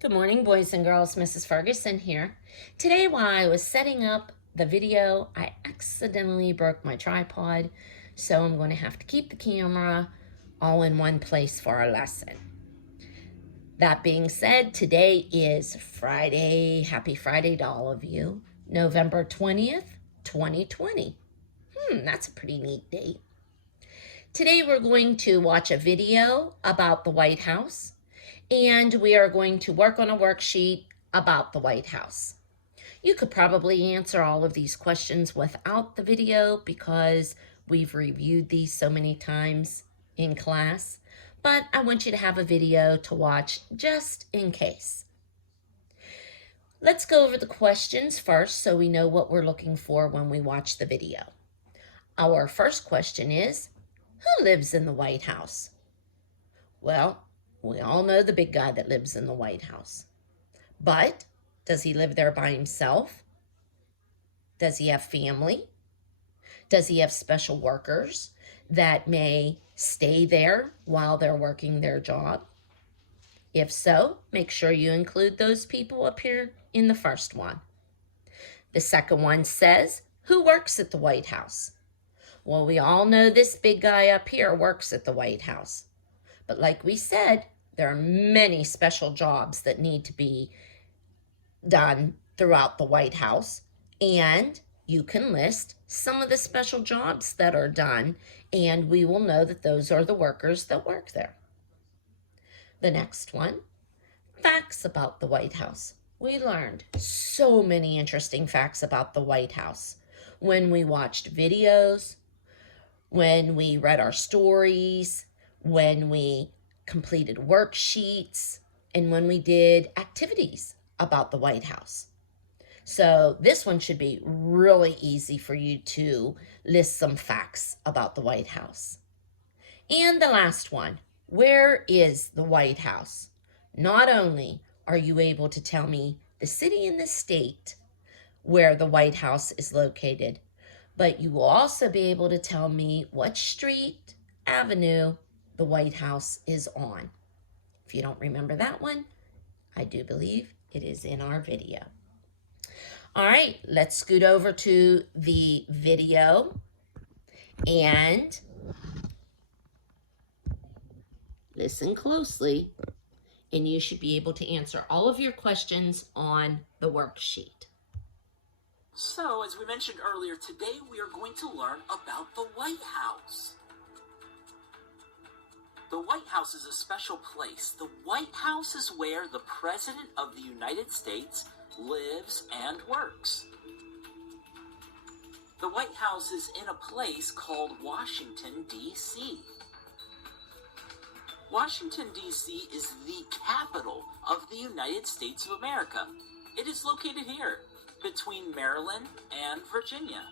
Good morning, boys and girls. Mrs. Ferguson here. Today, while I was setting up the video, I accidentally broke my tripod, so I'm going to have to keep the camera all in one place for our lesson. That being said, today is Friday. Happy Friday to all of you. November 20th, 2020. That's a pretty neat date. Today, we're going to watch a video about the White House, and we are going to work on a worksheet about the White House. You could probably answer all of these questions without the video because we've reviewed these so many times in class, but I want you to have a video to watch just in case. Let's go over the questions first so we know what we're looking for when we watch the video. Our first question is, who lives in the White House? Well, we all know the big guy that lives in the White House. But does he live there by himself? Does he have family? Does he have special workers that may stay there while they're working their job? If so, make sure you include those people up here in the first one. The second one says, who works at the White House? Well, we all know this big guy up here works at the White House. But like we said, there are many special jobs that need to be done throughout the White House, and you can list some of the special jobs that are done, and we will know that those are the workers that work there. The next one, facts about the White House. We learned so many interesting facts about the White House when we watched videos, when we read our stories, when we completed worksheets, and when we did activities about the White House. So this one should be really easy for you to list some facts about the White House. And the last one, where is the White House? Not only are you able to tell me the city and the state where the White House is located, but you will also be able to tell me what street, avenue the White House is on. If you don't remember that one, I do believe it is in our video. All right, let's scoot over to the video and listen closely, and you should be able to answer all of your questions on the worksheet. So, as we mentioned earlier, today we are going to learn about the White House. The White House is a special place. The White House is where the President of the United States lives and works. The White House is in a place called Washington, D.C. Washington, D.C. is the capital of the United States of America. It is located here, between Maryland and Virginia.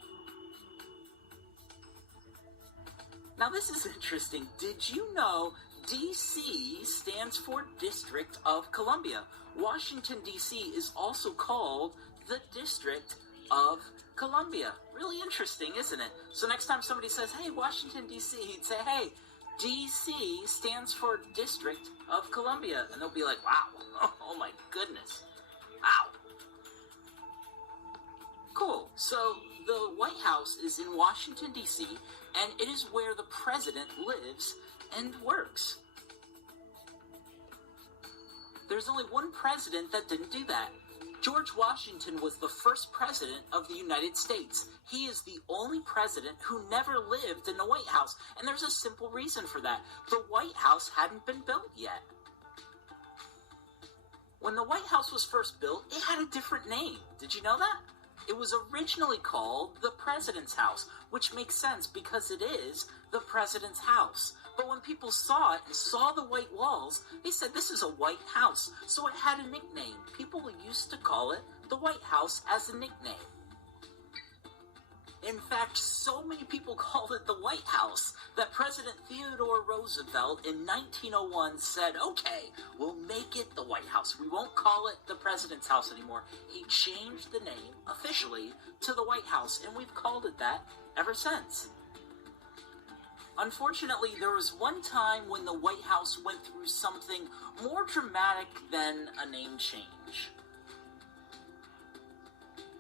Now this is interesting. Did you know D.C. stands for District of Columbia? Washington, D.C. is also called the District of Columbia. Really interesting, isn't it? So next time somebody says, hey, Washington, D.C., you'd say, hey, D.C. stands for District of Columbia. And they'll be like, wow, oh my goodness, wow. Cool. So the White House is in Washington, D.C., and it is where the president lives and works. There's only one president that didn't do that. George Washington was the first president of the United States. He is the only president who never lived in the White House, and there's a simple reason for that. The White House hadn't been built yet. When the White House was first built, it had a different name. Did you know that? It was originally called the President's House, which makes sense because it is the President's house. But when people saw it and saw the white walls, they said this is a white house, so it had a nickname. People used to call it the White House as a nickname. In fact, so many people called it the White House that President Theodore Roosevelt in 1901 said, okay, we'll make it the White House. We won't call it the President's House anymore. He changed the name officially to the White House, and we've called it that ever since. Unfortunately, there was one time when the White House went through something more dramatic than a name change.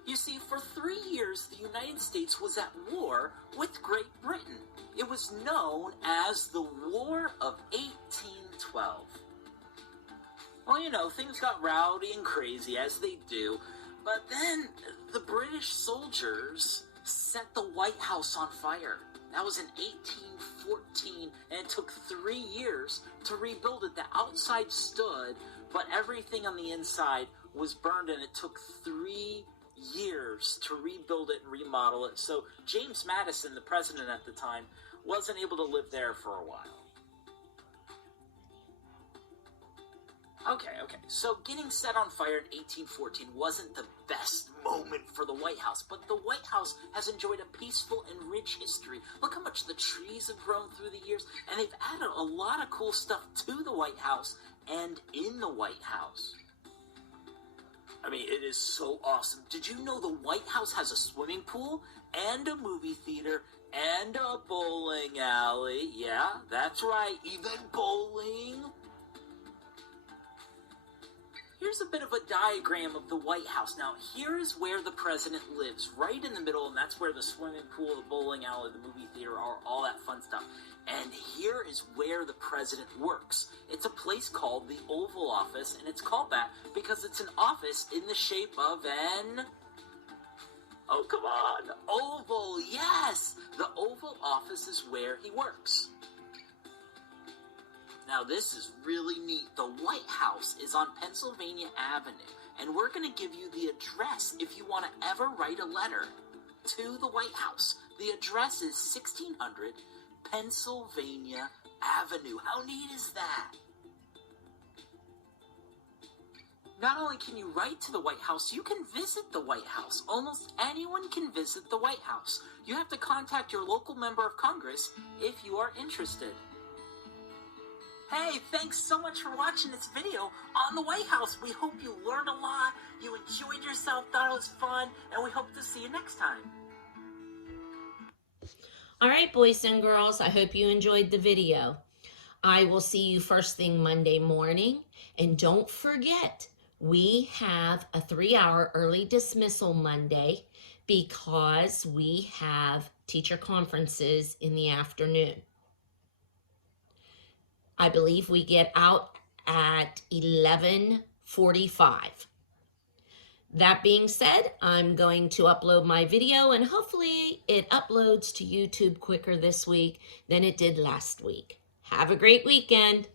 You see, for 3 years, the United States was at war with Great Britain. It was known as the War of 1812. Well, you know, things got rowdy and crazy, as they do, but then the British soldiers set the White House on fire. That was in 1814, and it took 3 years to rebuild it. The outside stood, but everything on the inside was burned, and it took 3 years to rebuild it and remodel it. So James Madison, the president at the time, wasn't able to live there for a while. Okay, so getting set on fire in 1814 wasn't the best moment for the White House, but the White House has enjoyed a peaceful and rich history. Look how much the trees have grown through the years, and they've added a lot of cool stuff to the White House and in the White House. I mean, it is so awesome. Did you know the White House has a swimming pool and a movie theater and a bowling alley? Yeah, that's right, even bowling. Here's a bit of a diagram of the White House. Now, here is where the president lives, right in the middle, and that's where the swimming pool, the bowling alley, the movie theater are, all that fun stuff. And here is where the president works. It's a place called the Oval Office, and it's called that because it's an office in the shape of an... Oh, come on! Oval, yes! The Oval Office is where he works. Now, this is really neat. The White House is on Pennsylvania Avenue, and we're going to give you the address if you want to ever write a letter to the White House. The address is 1600 Pennsylvania Avenue. How neat is that? Not only can you write to the White House, you can visit the White House. Almost anyone can visit the White House. You have to contact your local member of Congress if you are interested. Hey, thanks so much for watching this video on the White House. We hope you learned a lot, you enjoyed yourself, thought it was fun, and we hope to see you next time. All right, boys and girls, I hope you enjoyed the video. I will see you first thing Monday morning. And don't forget, we have a 3-hour early dismissal Monday because we have teacher conferences in the afternoon. I believe we get out at 11:45. That being said, I'm going to upload my video, and hopefully it uploads to YouTube quicker this week than it did last week. Have a great weekend.